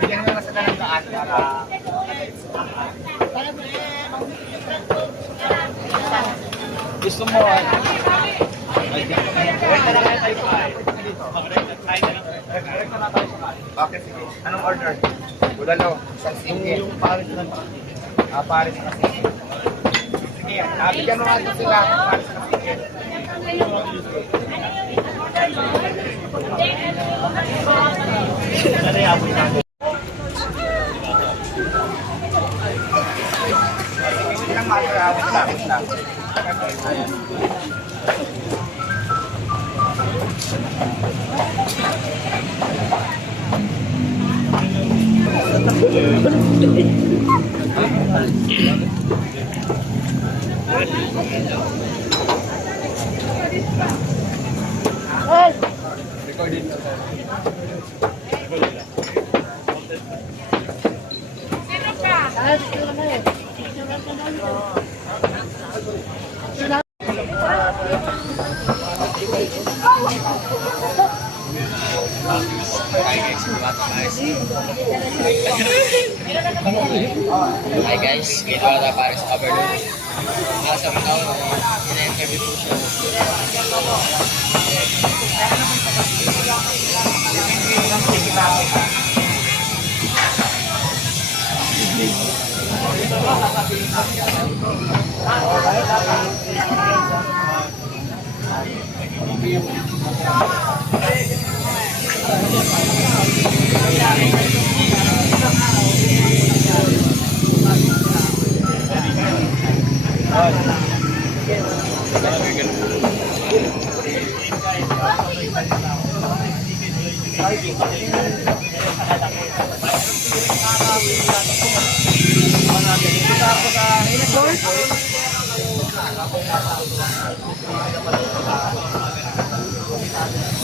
Bigyan na lang sa ng daan para... Gusto mo... Bakit? Anong order? Bulalo, isang single. Yung pares na pares na single. Sige, bigyan mo nga ito sila. Pares na single. Ano yung abot natin? Hindi lang abot lang. Recording na tayo. Hi guys, dito ata Paris Overload. Nasa Macau, ina-interview po siya.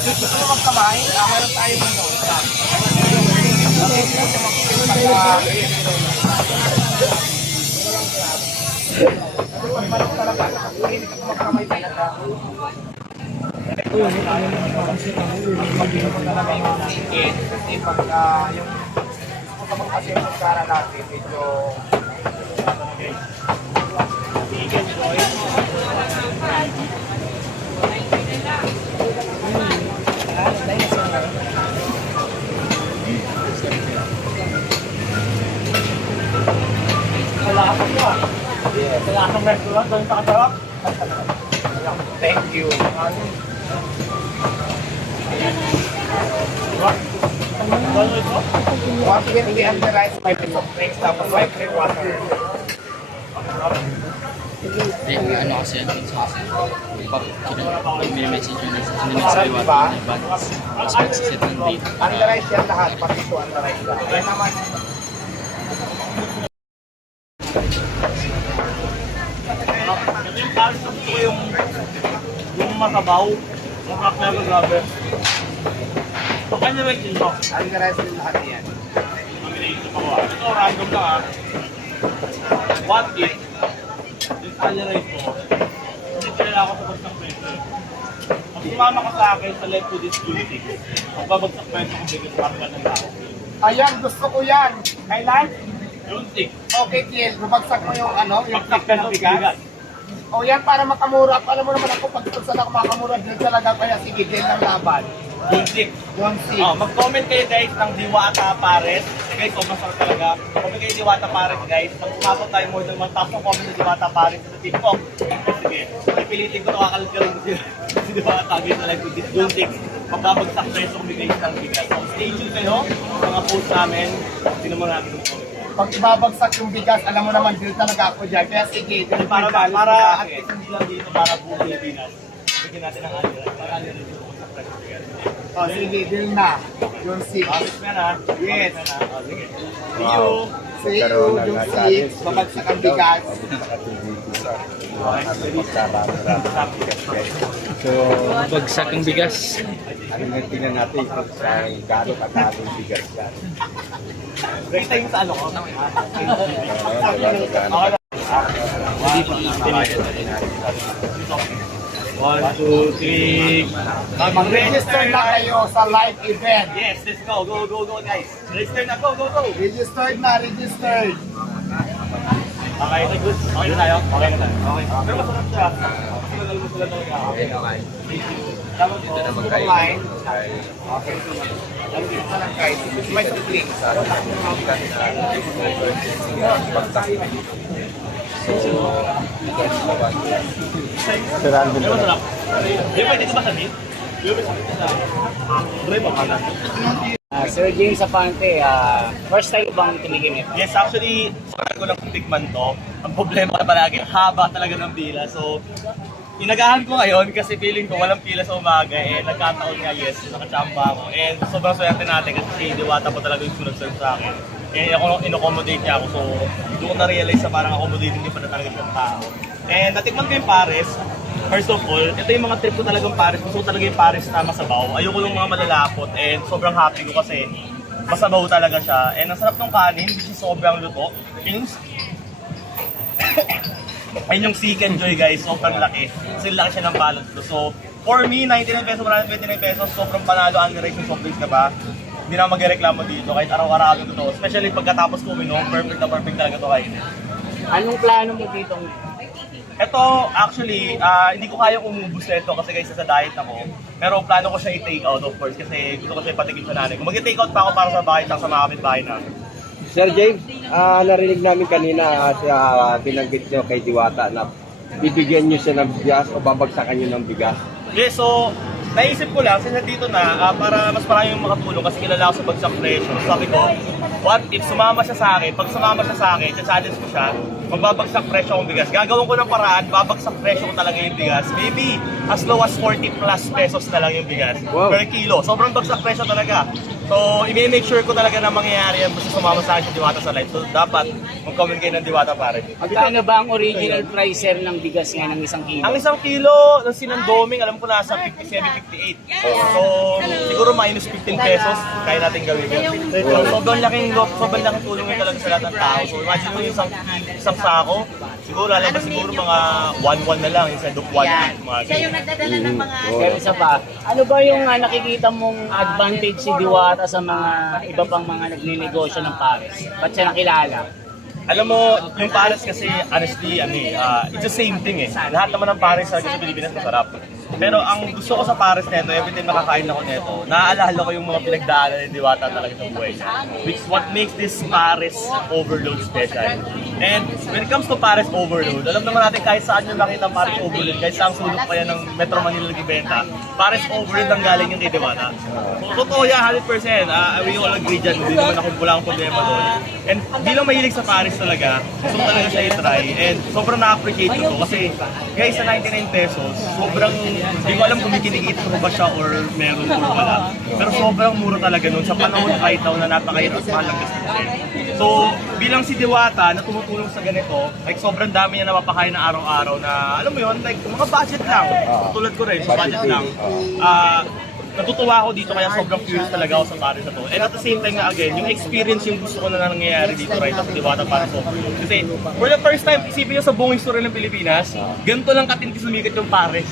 Gusto mo magkamay? Meron tayo ng Thank you. Once again, we have the rice, 5 minutes of drinks, tapos 5 free water. Ano kasi yan, pag may message yun, sa iwata na advance. Tapos magsiset ng date. Under rice yan lahat, pati ito under rice lang. Kaya naman, yung masabaw, yung kakmero grabe. Pakanya rin mo. under rice din lahat yan. Ito random lang ah. What if, yung tolerate ko, hindi kilala ako sa bagsang presyo. Pag sumama ka sa akin sa Life to this Tuesday, magbabagsak presyo ko bigyan para ng tao. Ayan, gusto ko yan. Kailan? Yung tick, Okay, Kiel, bumagsak mo yung ano, yung pagsak ka ng bigas. O yan, para makamura. Alam mo naman ako, pag saan ako makamura, din talaga. Kaya sige, din lang laban. Yung tick. Don't see. Oh, mag-comment kayo guys ng Diwata Pares. Guys, sobrang sarap talaga. Comment kayo Diwata Pares guys. Pag umabot tayo more than 1,000 comment ng Diwata Pares sa TikTok. Sige, pipilitin ko nakakalit ka rin si Diwata guys na like with yung tick. Magbabagsak tayo sa kumigay ng bigas. So, stay tuned kayo sa mga post namin. Sino mo natin yung comment. Pag ibabagsak yung bigas, alam mo naman, din talaga ako dyan. Kaya sige, din Para sa at akin. least hindi lang dito para buong Pilipinas. Bigyan natin ng alira. Para alira dito sa presyo bigas. O sige, din na. Yung 6. Alis na na. Yes. Oh, sige. See you. See you, yung 6. Babagsak ang bigas. So, bagsak ang bigas. Ano nga tingnan natin kung sa gano'ng katapong bigas yan. Break time sa ano ko. Gano'ng Okay. 1, 2, 3. Mag-register na kayo sa live event. Yes, let's go. Go, go, go, guys. Register na. Go, go, go. Registered na, registered. Okay, good. Okay na tayo? Okay na tayo. Okay. Pero masarap siya. Kasi nagalumo sila talaga. Okay. Tama po. Ito naman kayo. Okay. Dito na lang guys. May subling. Sarado Pero masarap. Di ba, dito ba sa meat? Di ba sa Dre ba ka na? Sir James Apante, first time bang tumigim ito? Yes, actually, sabi ko lang kung tikman to. Ang problema ko palagi, haba talaga ng pila. So, inagahan ko ngayon kasi feeling ko walang pila sa umaga. Eh, nagkataon nga, yes, nakachamba ako. And sobrang swerte natin kasi si Diwata po talaga yung sunod-sunod sa akin. Eh, ako in-accommodate niya ako. So, doon ko na-realize na parang accommodating din pa na talaga siyang tao. And natikman ko yung Pares. First of all, ito yung mga trip ko talagang Pares. Gusto ko talaga yung Pares na masabaw. Ayoko yung mga malalapot. And sobrang happy ko kasi masabaw talaga siya. And ang sarap ng kanin, which is sobrang luto. Ayun yung Seek and Joy guys, sobrang laki. Kasi laki siya ng balot ko. So, for me, 99 pesos, 129 pesos, sobrang panalo ang rice yung soft drinks na ba? Hindi na magreklamo dito kahit araw-araw ko to. Especially pagkatapos ko uminom, perfect na perfect talaga to kayo. Anong plano mo dito? Ito, actually, hindi ko kayang umubos na ito kasi guys, sa diet ako. Pero plano ko siya i-take out of course kasi gusto ko siya ipatikim sa nanay. Kung mag-take out pa ako para sa bahay at sa mga kapitbahay namin. Sir James, narinig namin kanina binanggit nyo kay Diwata na bibigyan nyo siya ng bigas o babagsakan nyo ng bigas. Okay, so naisip ko lang, since dito na, para mas marami yung makatulong kasi kilala ako sa bagsak presyo. Sabi ko, what if sumama siya sa akin? Pag sumama siya sa akin, challenge ko siya, magbabagsak presyo akong bigas. Gagawin ko ng paraan, babagsak presyo ko talaga yung bigas. Maybe as low as 40 plus pesos na lang yung bigas per kilo. Sobrang bagsak presyo talaga. So, i-make sure ko talaga na mangyayari yan basta sumama sa akin si Diwata sa live. So, dapat mag-comment kayo ng Diwata pare. Magkano ba ang original price sir ng bigas nga ng 1 kilo? Ang 1 kilo ng sinandoming, alam ko nasa 57, 58. So, siguro minus 15 pesos, kaya natin gawin yun. So, sobrang laking tulong yun talaga sa lahat ng tao. So, imagine mo yung isang sako, siguro lalabas siguro mga 1-1 na lang instead of 1-8. Siya yung nagdadala ng mga... Pero isa pa, ano ba yung nakikita mong advantage si Diwata sa mga iba pang mga nagninegosyo ng Pares? Ba't siya nakilala? Alam mo, yung Pares kasi, honestly, it's the same thing eh. Lahat naman ng Pares sa Pilipinas masarap. Pero ang gusto ko sa Pares neto, every time nakakain ako neto, naaalala ko yung mga pinagdaanan ni Diwata talaga sa buhay niya. Which what makes this Pares Overload special. And when it comes to Pares Overload, alam naman natin kahit saan yung makita ng Pares Overload, kahit saan sulok pa yan ng Metro Manila nagbibenta, Pares Overload ang galing yung kay Diwata. So, totoo yan, 100%. We all agree dyan, hindi naman ako wala akong problema doon. And bilang mahilig sa Pares talaga, gusto ko talaga siya i-try. And sobrang na-appreciate ko to kasi guys, sa 99 pesos, sobrang hindi ko alam kung may kinikita ko ba siya or meron or wala. Pero sobrang mura talaga nun sa panahon kahit daw na napakahirap at mahal ang gastusin. So, bilang si Diwata na tumutulong sa ganito, like sobrang dami niya na mapakain na araw-araw na, alam mo yun, like mga budget lang. Tulad ko rin, sa budget lang. Natutuwa ako dito kaya sobrang curious talaga ako sa Pares na to. And at the same time nga again, yung experience yung gusto ko na nangyayari dito right sa Diwata Pares Overload. Kasi for the first time, isipin nyo sa buong history ng Pilipinas, ganito lang katindi sumikat yung Pares.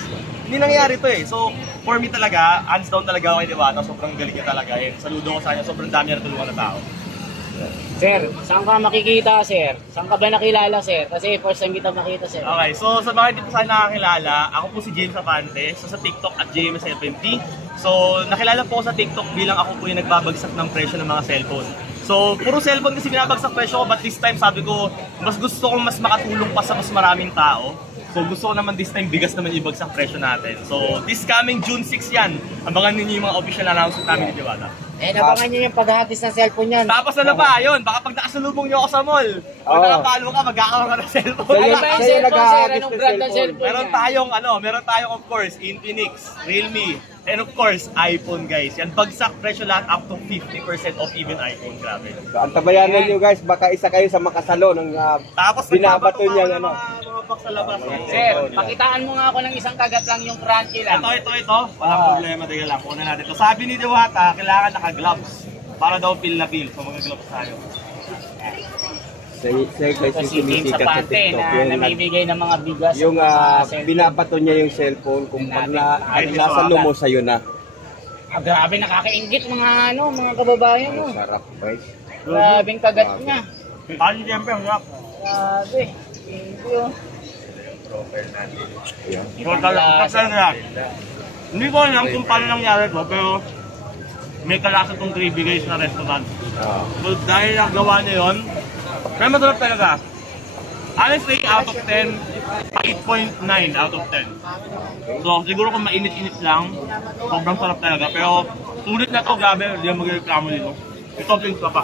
Hindi nangyari to eh. So, for me talaga, hands down talaga ako kay Diwata. Sobrang galing niya talaga. And saludo ko sa kanya, sobrang dami niya natulungan na tao. Sir, saan ka makikita sir? Saan ka ba nakilala sir? Kasi first time kita makita sir. Okay, so sa mga hindi po sana nakakilala, ako po si James Apante. So sa TikTok at JMS70. So nakilala po ako sa TikTok bilang ako po yung nagbabagsak ng presyo ng mga cellphone. So puro cellphone kasi binabagsak presyo ko, but this time sabi ko, mas gusto kong mas makatulong pa sa mas maraming tao. So gusto ko naman this time bigas naman ibagsak presyo natin. So this coming June 6 yan. Abangan ninyo yung mga official announcement namin ni Diwata. Eh, nabangan niyo yung paghahatis ng cellphone yan. Tapos na ba, yun, baka pag nakasalubong nyo ako sa mall, pag nakapalo ka, magkakaroon ka ng cellphone. Ano ba yung cellphone sir? Anong brand ng cellphone Meron tayong of course, Infinix, Realme, and of course, iPhone guys. Yan, bagsak presyo lahat up to 50% off even iPhone, grabe. So, antabayanan nyo guys, baka isa kayo sa makasalo ng Tapos binabato niya mga box sa labas. Sir, pakitaan mo nga ako ng isang kagat lang yung crunchy lang. Ito. Walang problema, tiga lang. Kunan natin ito. Sabi ni Diwata, kailangan naka-gloves. Para daw feel na feel. So, mag-gloves tayo. Siya kasi Kasi James sumisikat sa Apante TikTok. na Yung, namimigay ng mga bigas. yung sa mga cellphone. binabato niya yung cellphone, kung pag nasa lumo sa'yo na. Ah, grabe, nakakaingit mga mga kababayan mo. Ang sarap, guys. Grabing kagat niya. Ano siyempre, ang rap. Grabe. Thank you. Ayan. Hindi ko alam kung paano nangyari to, pero may kalasa tong 3 guys na restaurant. Ah. So dahil nagawa niya yun, pero masarap talaga. Honestly, out of 10, 8.9 out of 10. So siguro kung mainit-init lang, sobrang sarap talaga. Pero sulit na to, grabe, hindi ang magreklamo dito. Ito drinks ka pa.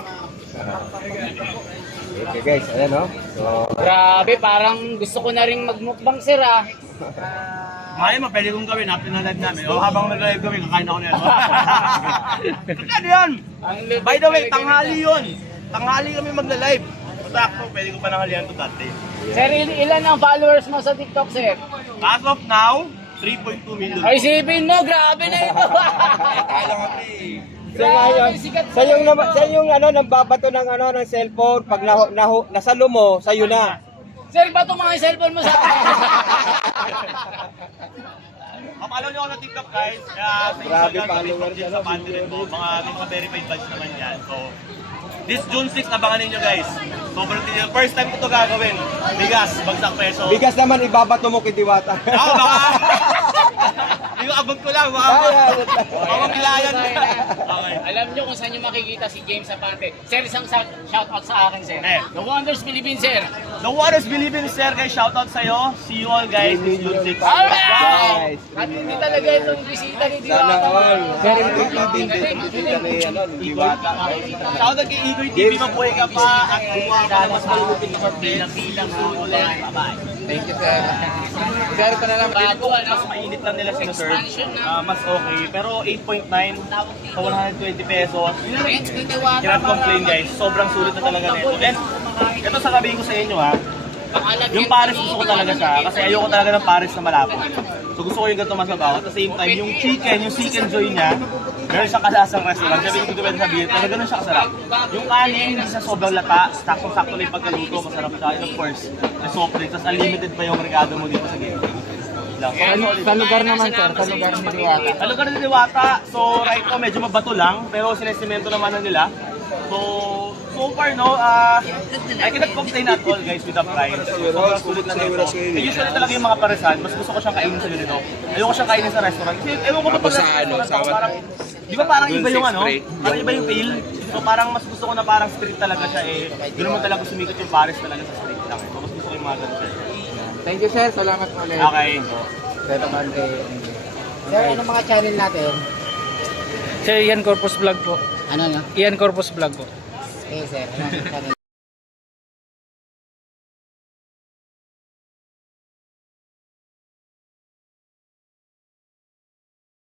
Okay guys, ayan o. So, Grabe, parang gusto ko na rin magmukbang sir ah. Maya, mapwede kong gawin, pinalive namin. O habang nag-live kami, kakain ako nito. Ano yan? By the way, tanghali yun. Tanghali kami magla-live. Sakto, pwede ko pa nanghalian to dati. Sir, ilan ang followers mo sa TikTok sir? As of now, 3.2 million. Ay, sipin mo, grabe na ito. so ngayon, sa yung nambabato ng ng cellphone, pag nasa lumo, sa'yo na. Sir, bato mga cellphone mo sa akin. Mapalo nyo ako ng TikTok guys. Kaya sa Grabe, Instagram, sa Facebook, followers sa yan, pantry rin mo. Mga verified badge naman yan. So, this June 6, abangan ninyo guys. Sobrang tinyo. First time ko ito gagawin. Bigas, bagsak peso. Bigas naman ibabato mo kay Diwata. Ako baka. Hindi ko abot ko lang. Baka makilayan. Okay. Alam nyo kung saan nyo makikita si James Apante. Sir, isang shoutout sa akin sir. Eh. The Wonders Philippines sir. The Waters Believe in Sir guys. Shoutout sa'yo. See you all guys. This June 6. Alright! At hindi talaga itong bisita ni Sana Diwata. all. Sir, ni Diwata. Shoutout kay Igoy TV. Mabuhay ka pa. At buwa ka na mas malupit ni bilang ulit. Bye-bye. Thank you, sir. Sir, ito na lang. Bago Mas mainit lang nila sinaserve. Mas okay. Pero 8.9 sa 120 pesos. Friends ni Diwata. Cannot complain guys. Sobrang sulit na talaga nito. And ito sasabihin ko sa inyo ha. Yung Paris gusto ko talaga siya. Kasi ayoko talaga ng Paris na malapot. So gusto ko yung ganito masabaw. At the same time, yung chicken joy niya, meron siyang kalasang restaurant. Sabi ko pwede sabihin, pero ganun siya kasarap. Yung kanin, hindi siya sobrang lata. Saktong-sakto lang yung pagkaluto. Masarap siya. And of course, the soft drinks. Tapos unlimited pa yung regado mo dito sa game. Sa lugar naman, sir. Sa lugar ni Diwata. Ano ka rin Diwata? So right now medyo mabato lang, pero sinesemento naman na nila. So far no, I cannot complain at all guys with the price. Sobrang sulit na nito. Usually talaga yung mga paresan, mas gusto ko siyang kainin sa ganito. Ayoko siyang kainin sa restaurant. Kasi ewan ko ba pag parang, di ba parang iba yung parang iba yung feel. So parang mas gusto ko na parang street talaga siya eh. Doon naman talaga sumikat yung Paris talaga sa street lang eh. So mas gusto ko yung mga ganun siya. Thank you, sir. Salamat ulit. Okay. Sir, Apante. Sir, ano mga channel natin? Sir, Ian Corpus Vlog po. Ano na? Ian Corpus Vlog po. Okay, sir. Ano channel